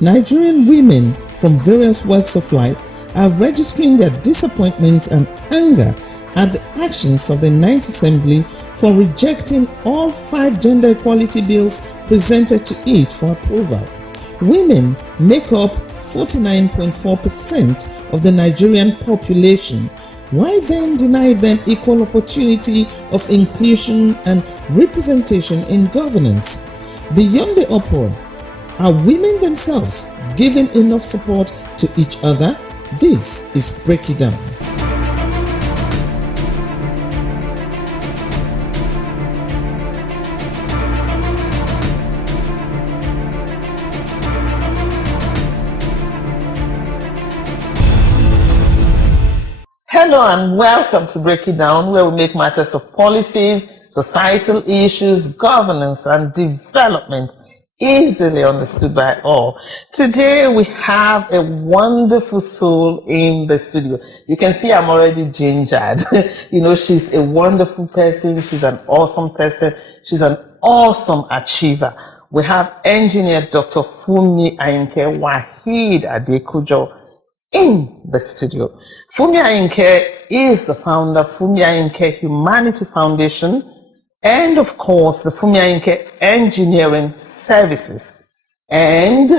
Nigerian women from various walks of life are registering their disappointment and anger at the actions of the Ninth Assembly for rejecting all 5 gender equality bills presented to it for approval. Women make up 49.4% of the Nigerian population. Why then deny them equal opportunity of inclusion and representation in governance? Beyond the uproar, are women themselves giving enough support to each other? This is Break It Down. Hello and welcome to Break It Down, where we make matters of policies, societal issues, governance and development easily understood by all. Today we have a wonderful soul in the studio. You can see I'm already gingered. She's a wonderful person. She's an awesome person. She's an awesome achiever. We have engineer Dr. Funmi Ayinke Waheed Adekujo in the studio. Funmi Ayinke is the founder of Funmi Ayinke Humanity Foundation and, of course, the Funmi Ayinke Engineering Services and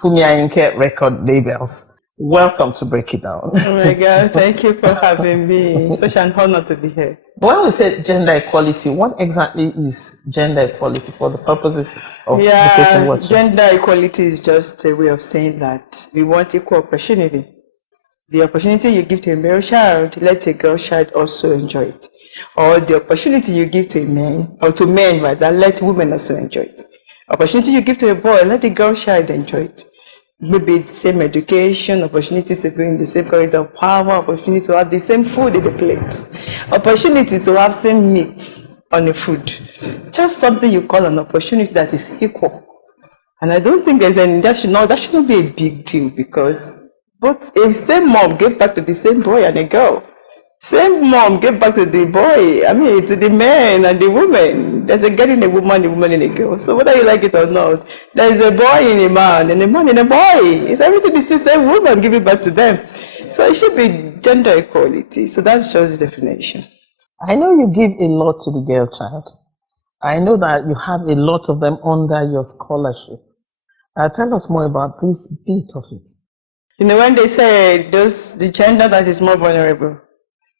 Funmi Ayinke Record Labels. Welcome to Break It Down. Oh my God, thank you for having me. Such an honor to be here. When we say gender equality, what exactly is gender equality for the purposes of the people watching? Gender equality is just a way of saying that we want equal opportunity. The opportunity you give to a male child, let a girl child also enjoy it. Or the opportunity you give to a man, or to men rather, let women also enjoy it. Opportunity you give to a boy, let the girl child enjoy it. Maybe the same education, opportunity to go in the same corridor of power, opportunity to have the same food in the plate, opportunity to have same meat on the food. Just something you call an opportunity that is equal. And I don't think there's any, that shouldn't be a big deal, because both a same mom gave back to the same boy and a girl. Same mom gave back to the boy, to the man and the woman. There's a girl in a woman in a girl. So whether you like it or not, there's a boy in a man and a man in a boy. It's everything is the same woman giving back to them. So it should be gender equality. So that's just the definition. I know you give a lot to the girl child. I know that you have a lot of them under your scholarship. Tell us more about this bit of it. When they say the gender that is more vulnerable,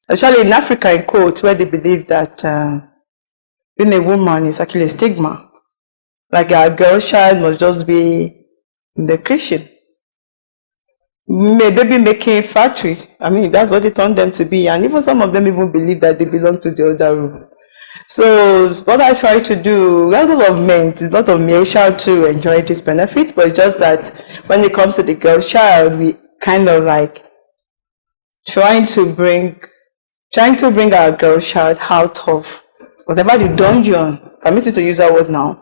especially in Africa, in quotes, where they believe that being a woman is actually a stigma. Like a girl child must just be in the kitchen. Maybe making a factory. That's what they turned them to be. And even some of them even believe that they belong to the other room. So what I try to do, a lot of men, a lot of male child to enjoy this benefit, but just that when it comes to the girl child, we kind of like trying to bring our girl child out of whatever the dungeon, permit me to use that word now,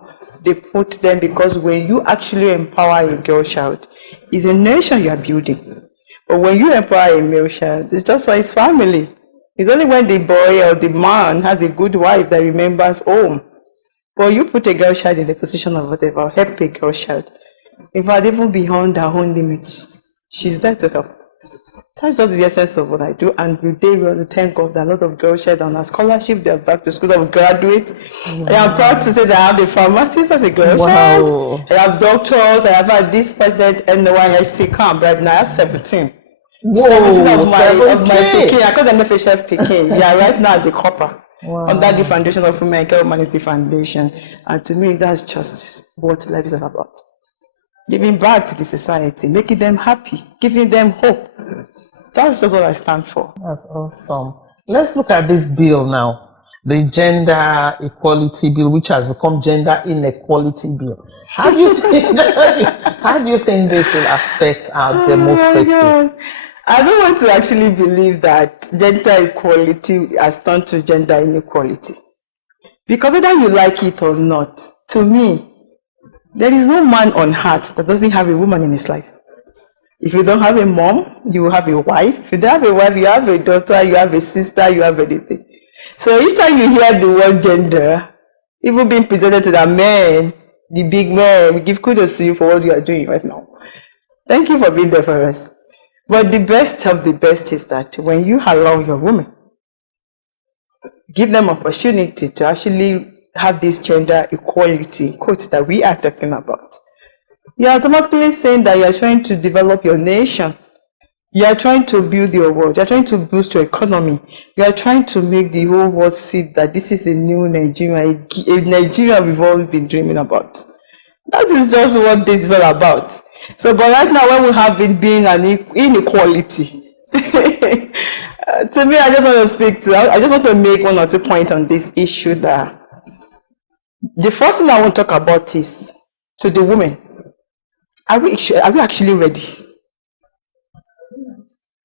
they put them, because when you actually empower a girl child, it's a nation you are building. But when you empower a male child, it's just for his family. It's only when the boy or the man has a good wife that remembers home. But you put a girl child in the position of whatever, help a girl child. In fact, even beyond her own limits, she's there to help. That's just the essence of what I do. And today we want to thank God that a lot of girls shared on a scholarship. They're back to school of graduates. Wow. I am proud to say that I have a pharmacist as a girl child. I have doctors. I have had this present NYSC camp right now. I have 17. Whoa, 17 of my Peking. I call them FHF Peking. We are right now as a copper. Wow. Under the foundation of Funmi Ayinke Humanity Foundation. And to me, that's just what life is all about. Giving back to the society, making them happy, giving them hope. That's just what I stand for. That's awesome. Let's look at this bill now. The gender equality bill, which has become gender inequality bill. How do you think this will affect our democracy? God. I don't want to actually believe that gender equality has turned to gender inequality. Because whether you like it or not, to me, there is no man on earth that doesn't have a woman in his life. If you don't have a mom, you have a wife. If you don't have a wife, you have a daughter, you have a sister, you have anything. So each time you hear the word gender, even being presented to that man, the big man. We give kudos to you for what you are doing right now. Thank you for being there for us. But the best of the best is that when you allow your women, give them opportunity to actually have this gender equality, quote, that we are talking about, you're automatically saying that you're trying to develop your nation. You are trying to build your world. You are trying to boost your economy. You are trying to make the whole world see that this is a new Nigeria, a Nigeria we've all been dreaming about. That is just what this is all about. So, but right now, when we have it being an inequality, to me, I just want to I just want to make 1 or 2 points on this issue. That the first thing I want to talk about is to the women. Are we actually ready?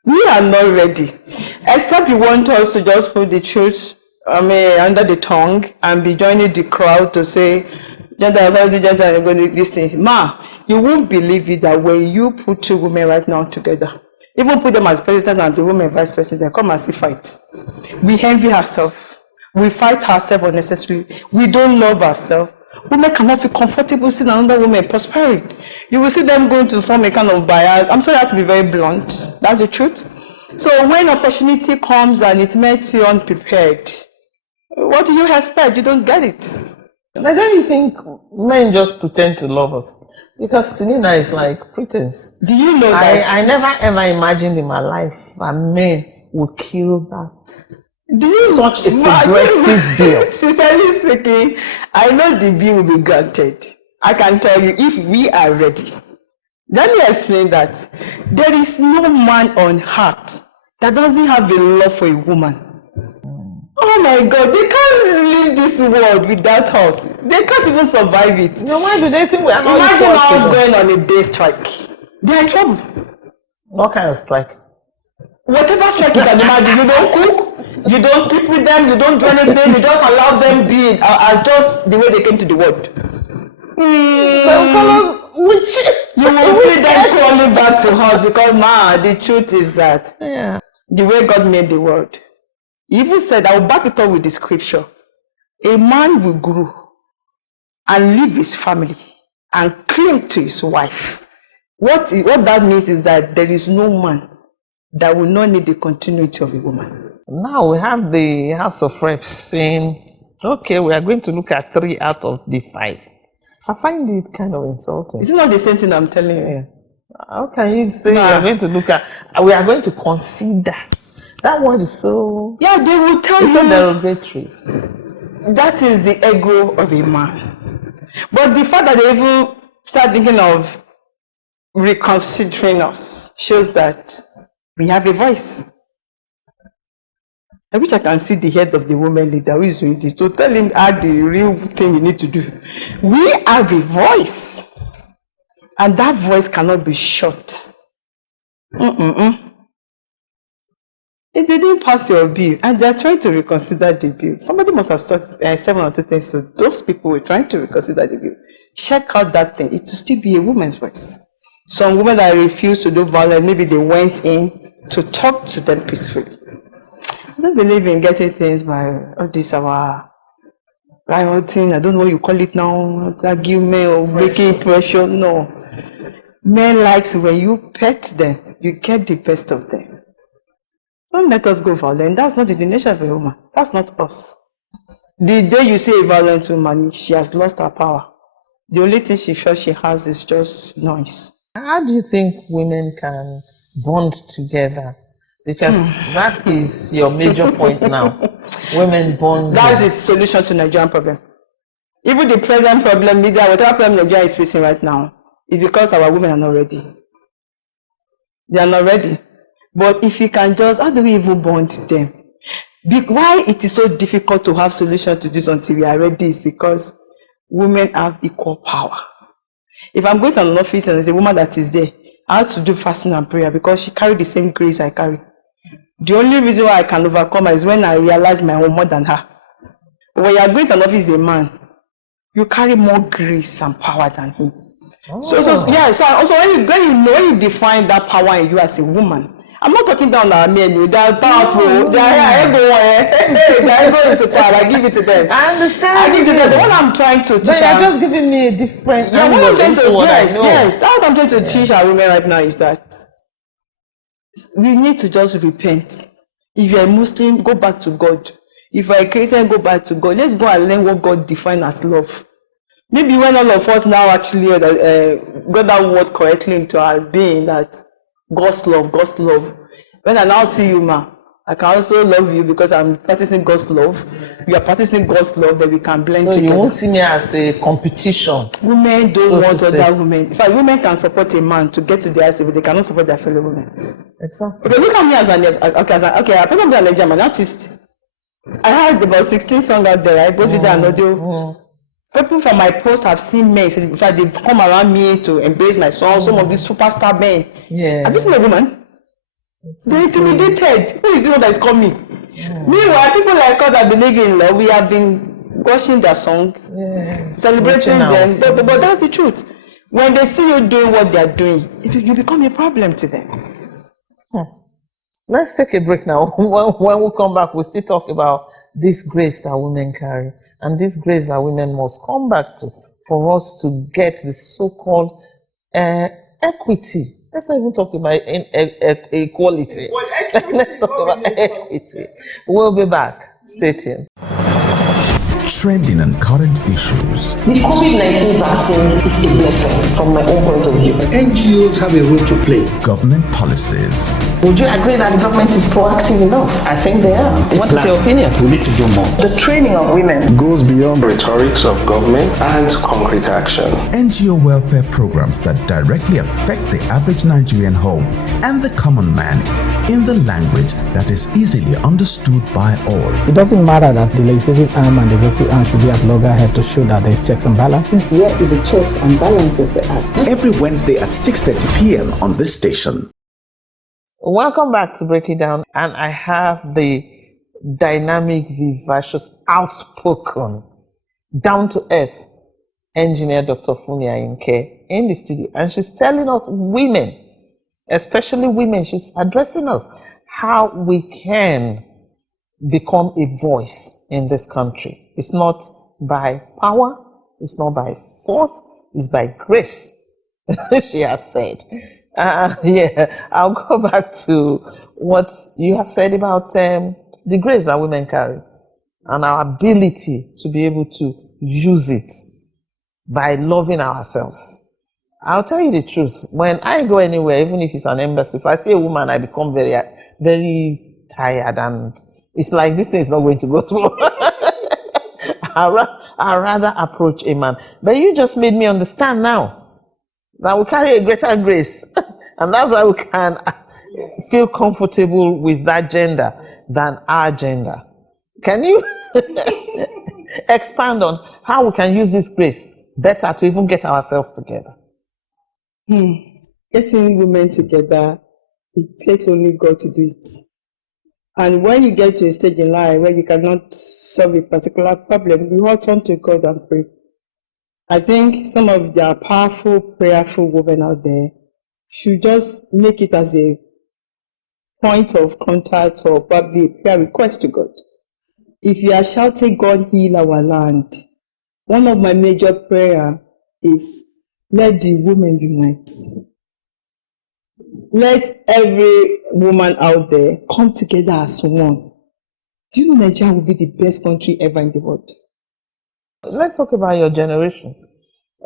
We are not ready, except you want us to just put the truth, under the tongue and be joining the crowd to say, gender equality, gender equality, these things. Ma, you won't believe it that when you put 2 women right now together, even put them as president and the women vice president, come and see fight. We envy ourselves. We fight ourselves unnecessarily. We don't love ourselves. Women cannot feel comfortable seeing another woman prospering. You will see them going to form a kind of bias. I'm sorry, I have to be very blunt. That's the truth. So when opportunity comes and it makes you unprepared, what do you expect? You don't get it. But don't you think men just pretend to love us? Because to me now it's like pretense. Do you know that? I never ever imagined in my life that men would kill that. Do you Such a progressive bill. Sincerely speaking, I know the bill will be granted. I can tell you if we are ready. Let me explain that. There is no man on earth that doesn't have a love for a woman. Oh my God, they can't leave this world without us. They can't even survive it. No, why do they think we are not Imagine equal to us them? going on a day strike. They are in trouble. What kind of strike? Whatever strike you can imagine, you don't cook, you don't sleep with them, you don't do anything, you just allow them be as just the way they came to the world. You will see them crawling back to us because, the truth is that the way God made the world, He even said, I will back it up with the scripture, a man will grow and leave his family and cling to his wife. What that means is that there is no man that will not need the continuity of a woman. Now we have the House of Reps saying, okay, we are going to look at 3 out of the 5. I find it kind of insulting. It's not the same thing I'm telling you. How can you say we are going to look at, we are going to consider? That word is so... Yeah, they will tell you. It's so derogatory. That is the ego of a man. But the fact that they even start thinking of reconsidering us shows that we have a voice. I wish I can see the head of the woman leader who is doing this to tell him the real thing you need to do. We have a voice, and that voice cannot be shut. If they didn't pass your bill, and they're trying to reconsider the bill, somebody must have started 7 or 2 things. So those people were trying to reconsider the bill. Check out that thing. It will still be a woman's voice. Some women that refuse to do violence, maybe they went in to talk to them peacefully. I don't believe in getting things by all this our rioting. I don't know what you call it now. Argument or making pressure. No. Men likes when you pet them, you get the best of them. Don't let us go violent. That's not the nature of a woman. That's not us. The day you see a violent woman, she has lost her power. The only thing she feels she has is just noise. How do you think women can bond together? Because that is your major point now. Women bond. That's the solution to Nigerian problem. Even the present problem, whatever problem Nigeria is facing right now, is because our women are not ready. They are not ready. But if you can just, how do we even bond them? Why it is so difficult to have solution to this until we are ready is because women have equal power. If I'm going to an office and there's a woman that is there, I have to do fasting and prayer because she carries the same grace I carry. The only reason why I can overcome her is when I realize my own more than her. But when you are going to an office as a man, you carry more grace and power than him. So when you define that power in you as a woman, I'm not talking down our men. They are powerful. They are ego is power. I give it to them. I understand. I give it to them. The one I'm trying to teach. But you're just giving me a different angle what I'm trying into what I know. Yes. What I'm trying to teach our women right now is that we need to just repent. If you're a Muslim, go back to God. If you're a Christian, go back to God. Let's go and learn what God defines as love. Maybe when all of us now actually got that word correctly into our being, that God's love. When I now see you, ma, I can also love you because I'm practicing God's love. You are practicing God's love, that we can blend together. So you won't see me as a competition. Women don't want other women. In fact, women can support a man to get to their level. They cannot support their fellow women. Exactly. Okay, look at me as I put up the Nigerian, I'm an artist. I had about 16 songs out there. I both video and audio. People from my post have seen men. In fact, they've come around me to embrace my song. Some of these superstar men. Have you seen a woman? They're intimidated. Who is it that is coming? Meanwhile, people like us that believe in love, we have been watching their song, celebrating them. But that's the truth. When they see you doing what they are doing, you become a problem to them. Let's take a break now. When we come back, we'll still talk about this grace that women carry. And this grace that women must come back to for us to get the so-called equity. Let's not even talk about equality. Let's talk about equity. We'll be back. Stay tuned. Trending and current issues. The COVID-19 vaccine is a blessing from my own point of view. NGOs have a role to play. Government policies. Would you agree that the government is proactive enough? I think they are. What is your opinion? We need to do more. The training of women goes beyond rhetorics of government and concrete action. NGO welfare programs that directly affect the average Nigerian home and the common man in the language that is easily understood by all. It doesn't matter that the legislative arm and the executive arm should be at loggerhead to show that there's checks and balances. Where is the checks and balances they ask? Every Wednesday at 6:30 p.m. on this station. Welcome back to Break It Down, and I have the dynamic, vivacious, outspoken, down-to-earth engineer Dr. Funmi Ayinke in the studio, and she's telling us women, especially women, she's addressing us how we can become a voice in this country. It's not by power, it's not by force, it's by grace, she has said. I'll go back to what you have said about the grace that women carry and our ability to be able to use it by loving ourselves. I'll tell you the truth. When I go anywhere, even if it's an embassy, if I see a woman, I become very, very tired, and it's like this thing is not going to go through. I'd rather approach a man. But you just made me understand now that we carry a greater grace, and that's why we can feel comfortable with that gender than our gender. Can you expand on how we can use this grace better to even get ourselves together? Getting women together, it takes only God to do it. And when you get to a stage in life where you cannot solve a particular problem, you all turn to God and pray. I think some of the powerful, prayerful women out there should just make it as a point of contact or probably a prayer request to God. If you are shouting, God heal our land, one of my major prayers is let the women unite. Let every woman out there come together as one. Do you know Nigeria will be the best country ever in the world? Let's talk about your generation.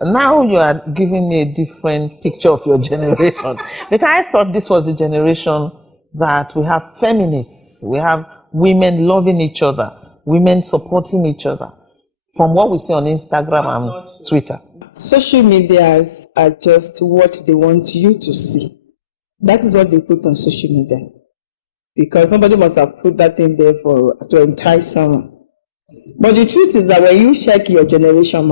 Now you are giving me a different picture of your generation. Because I thought this was the generation that we have feminists, we have women loving each other, women supporting each other. From what we see on Instagram and Twitter. Social medias are just what they want you to see. That is what they put on social media. Because somebody must have put that in there to entice someone. But the truth is that when you check your generation,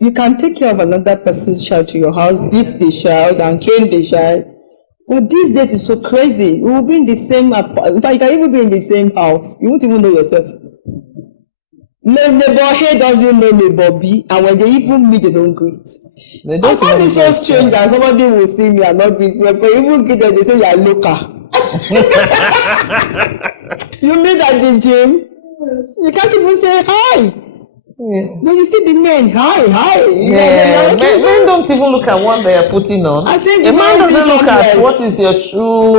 you can take care of another person's child to your house, beat the child and train the child. But these days it's so crazy. We will be in the same, in fact, you can even be in the same house. You won't even know yourself. Neighbor A doesn't know neighbor B, and when they even meet, they don't greet. They I don't find even it so greet, strange that somebody will see me and not greet me. But for even greet them, they say you are local. You meet at the gym, you can't even say hi. Yeah. When you see the men, hi. Yeah, men don't even look at what they are putting on. I think A man humanity doesn't look at complex. what is your shoe,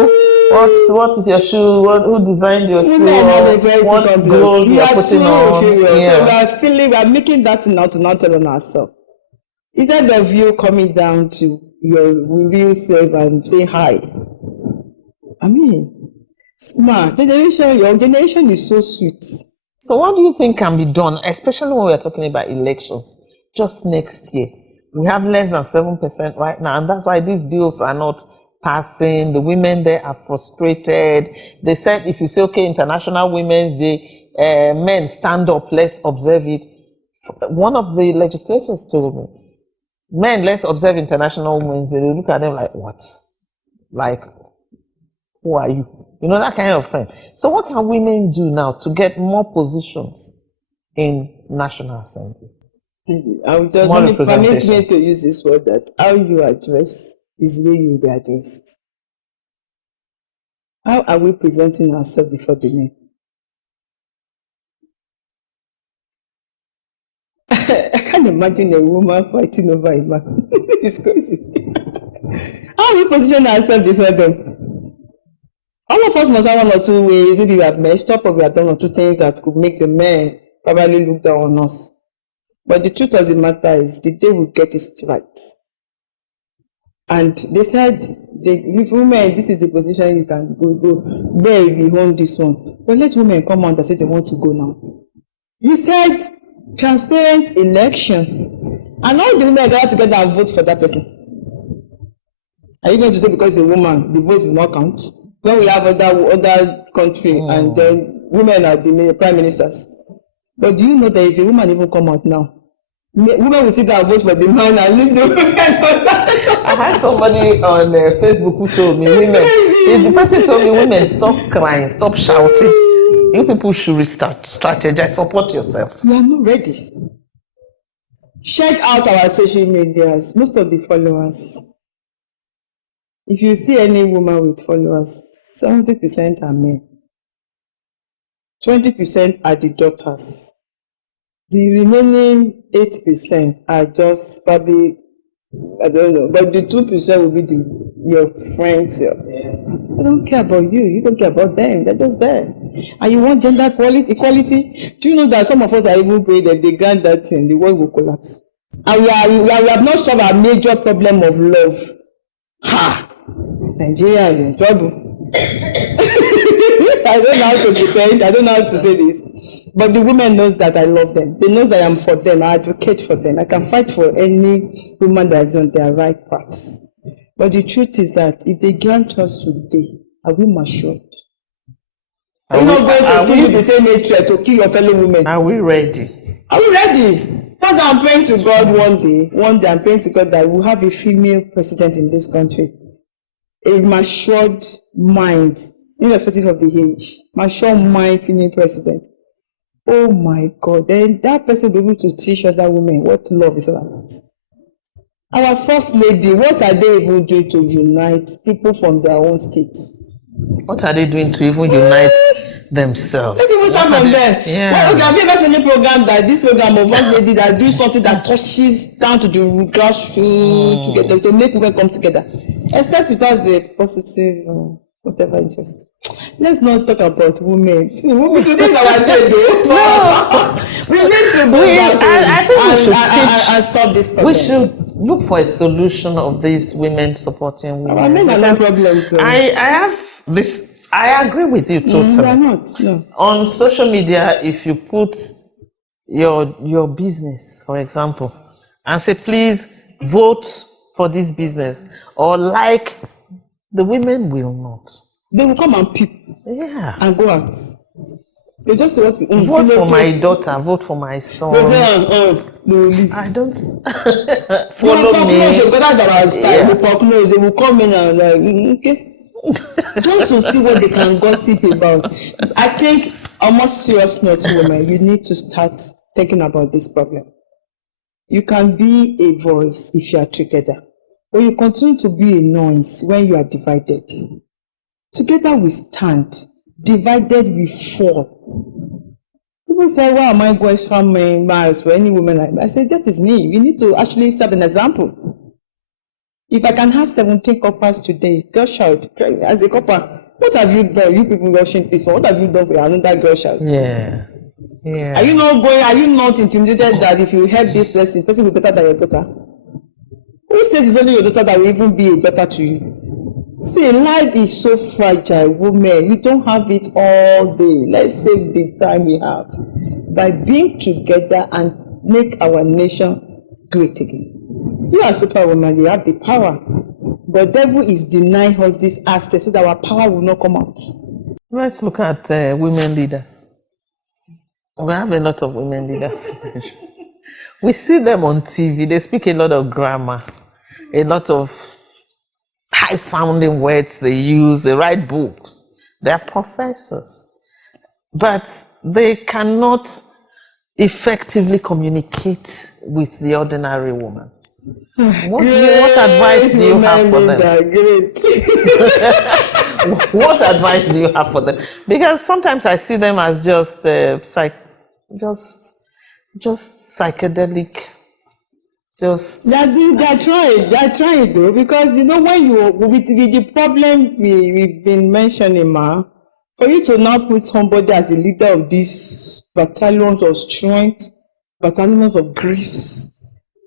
what is your shoe, who designed your shoe, Women have a very what complex. gold We you are are putting too on. inferior. Yeah. So we are making that now to not tell on ourselves. Instead of you coming down to your real self and say hi. I mean, smart generation, your generation is so sweet. So what do you think can be done, especially when we're talking about elections, just next year? We have less than 7% right now, and that's why these bills are not passing. The women there are frustrated. They said if you say, okay, International Women's Day, men stand up, let's observe it. One of the legislators told me, men, let's observe International Women's Day. They look at them like, what? Like, who are you? You know, that kind of thing. So what can women do now to get more positions in National Assembly? I would just permit me to use this word that how you address is the way you will be addressed. How are we presenting ourselves before the men? I can't imagine a woman fighting over a man. It's crazy. How are we positioning ourselves before them? All of us must have one or two ways. Maybe we have messed up or we have done one or two things that could make the men probably look down on us. But the truth of the matter is, the day we get it right. And they said, if women, this is the position you can go, there we hold this one. But let women come on and say they want to go now. You said transparent election, and all the women gather together and vote for that person. Are you going to say because a woman, the vote will not count? When we have other country and then women are the prime ministers. But do you know that if a woman even come out now, women will sit down and vote for the man and leave the women on that. I had somebody on Facebook who told me, the person told me, women, stop crying, stop shouting. You people should restart, strategize, support yourselves. We are not ready. Check out our social medias, most of the followers. If you see any woman with followers, 70% are men. 20% are the daughters. The remaining 8% are just probably, I don't know, but the 2% will be your friends. They don't care about you. You don't care about them. They're just there. And you want gender equality? Do you know that some of us are even praying that if they grant that thing, the world will collapse? And we have not solved our major problem of love. Ha! Nigeria is in trouble. I don't know how to pretend. I don't know how to say this. But the women knows that I love them. They know that I'm for them. I advocate for them. I can fight for any woman that is on their right path. But the truth is that if they grant us today, are we matured? Are we not going to still use the same hatred to kill your fellow women? Are we ready? Are we ready? That's why I'm praying to God one day I'm praying to God that we'll have a female president in this country. A matured mind, irrespective of the age. Mature mind female president. Oh my God, then that person will be able to teach other women what love is all about. Our first lady, what are they even doing to unite people from their own states? What are they doing to even unite themselves? Let's even start from there. Yeah. Well, have you ever seen any program that this program of one lady that do something that touches down to the grassroots together to make women come together? Except it has a positive whatever interest. Let's not talk about women. See, women today is our day, though. No. We need to go back and solve this problem. We should look for a solution of these women supporting women. Our men are no problem. So. I have this. I agree with you totally. They are not. No. On social media, if you put your business, for example, and say, please vote for this business, or like, the women will not. They will come and peep. Yeah. And go out. They just say what vote for my daughter, vote for my son. They say, they will leave. I don't follow me. Because that's our style. Yeah. They will come in and like, okay. Just to see what they can gossip about. I think On more serious note, women, you need to start thinking about this problem. You can be a voice if you are together, but you continue to be a noise when you are divided. Together we stand, divided we fall. People say, why am I going extra miles for any woman like me? I say, that is me. We need to actually set an example. If I can have 17 coppers today, girl child, as a copper, what have you done? You people rushing this for, what have you done for another girl child? Yeah. Are you not intimidated that if you help this person will be better than your daughter? Who says it's only your daughter that will even be a daughter to you? See, life is so fragile, women. We don't have it all day. Let's save the time we have by being together and make our nation great again. You are superwoman, you have the power. The devil is denying us this aspect so that our power will not come out. Let's look at women leaders. We have a lot of women leaders. We see them on TV. They speak a lot of grammar, a lot of high-sounding words they use. They write books. They are professors. But they cannot effectively communicate with the ordinary woman. What advice do you have for them? What advice do you have for them? Because sometimes I see them as just psychedelic. They're trying though, because when you with the problem we've been mentioning, for you to now put somebody as a leader of these battalions of strength, battalions of grace,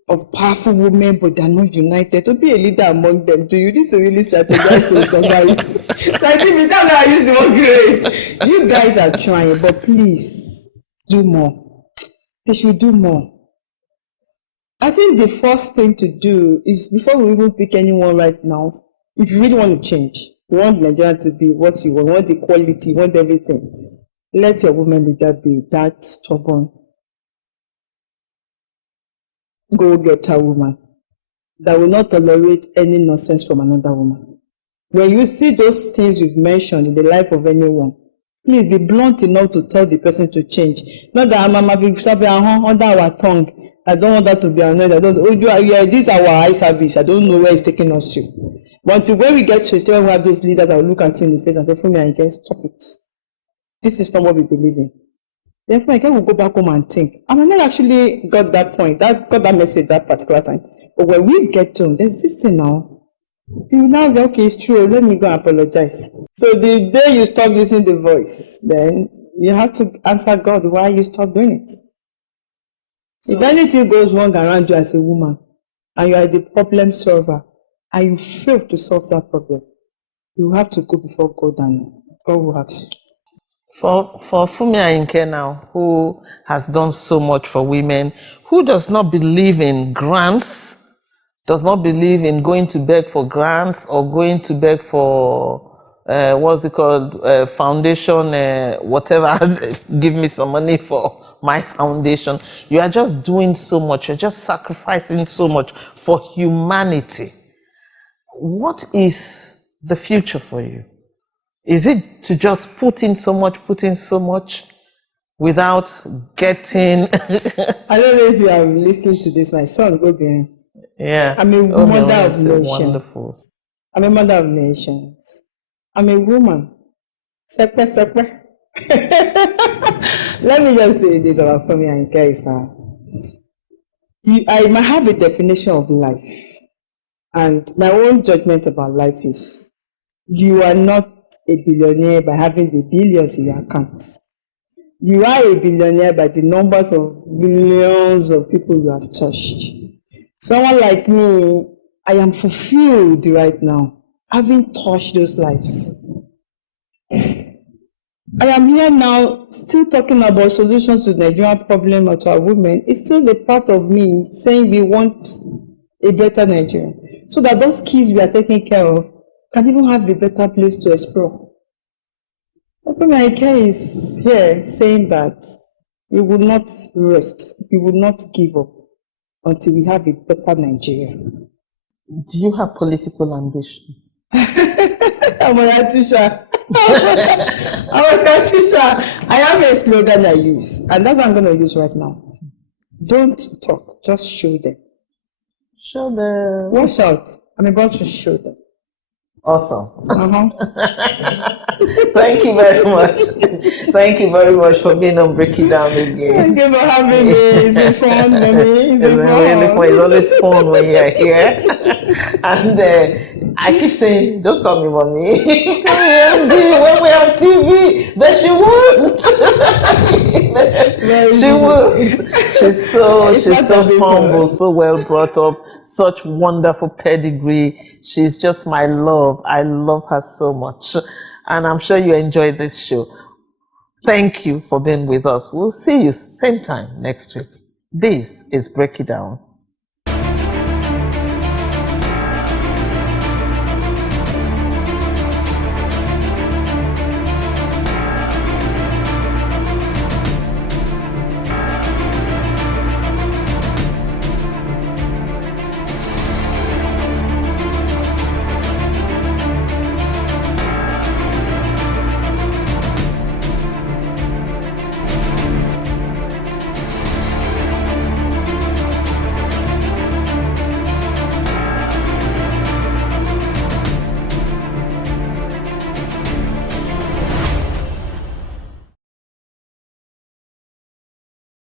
of powerful women, but they're not united. To be a leader among them, do you need to really strategize to survive? Like, that's how I use the word great. You guys are trying, but please do more. They should do more. I think the first thing to do is, before we even pick anyone right now, if you really want to change, you want Nigeria to be what you want equality, you want everything, let your woman leader be that stubborn, go-getter woman that will not tolerate any nonsense from another woman. When you see those things you've mentioned in the life of anyone, please be blunt enough to tell the person to change. Not that I'm under our tongue. I don't want that to be annoyed. This is our eye service. I don't know where it's taking us to. But until when we get to a stage where we have those leaders that will look at you in the face and say, Fumi, I can stop it. This is not what we believe in. Therefore, I will go back home and think. And I never actually got that point, got that message that particular time. But when we get to them, there's this thing now. You will now go, okay, it's true, let me go and apologize. So the day you stop using the voice, then you have to answer God why you stop doing it. So, if anything goes wrong around you as a woman, and you are the problem solver, and you fail to solve that problem, you have to go before God and God will ask you. For Fumi Ayinke now, who has done so much for women, who does not believe in grants, does not believe in going to beg for grants or going to beg for what's it called, foundation, whatever, give me some money for my foundation. You are just doing so much, you're just sacrificing so much for humanity. What is the future for you? Is it to just put in so much without getting... I don't know if you have listened to this, my son, Obirin. Yeah. I'm a mother of nations. Wonderful. I'm a mother of nations. I'm a woman. Sepe. Let me just say this about Fumi Ayinke is that I might have a definition of life, and my own judgment about life is you are not a billionaire by having the billions in your account. You are a billionaire by the numbers of millions of people you have touched. Someone like me, I am fulfilled right now, having touched those lives. I am here now, still talking about solutions to the Nigerian problem or to our women. It's still a part of me saying we want a better Nigeria, so that those kids we are taking care of can even have a better place to explore. Fumi Ayinke is here saying that we will not rest, we will not give up until we have a better Nigeria. Do you have political ambition? I'm a Atusha. Our teacher, I have a slogan I use, and that's what I'm going to use right now. Don't talk, just show them. Show them. Watch out. I'm about to show them. Awesome. Uh-huh. Thank you very much. Thank you very much for being on Break It Down Thank again. you for having me. It's been fun, Mommy. It's been Really fun. fun. It's always fun when you're here. And I keep saying, don't call me mommy. When we're on TV, but she won't. She won't. She's so humble, so well brought up, such wonderful pedigree. She's just my love. I love her so much. And I'm sure you enjoyed this show. Thank you for being with us. We'll see you same time next week. This is Break It Down.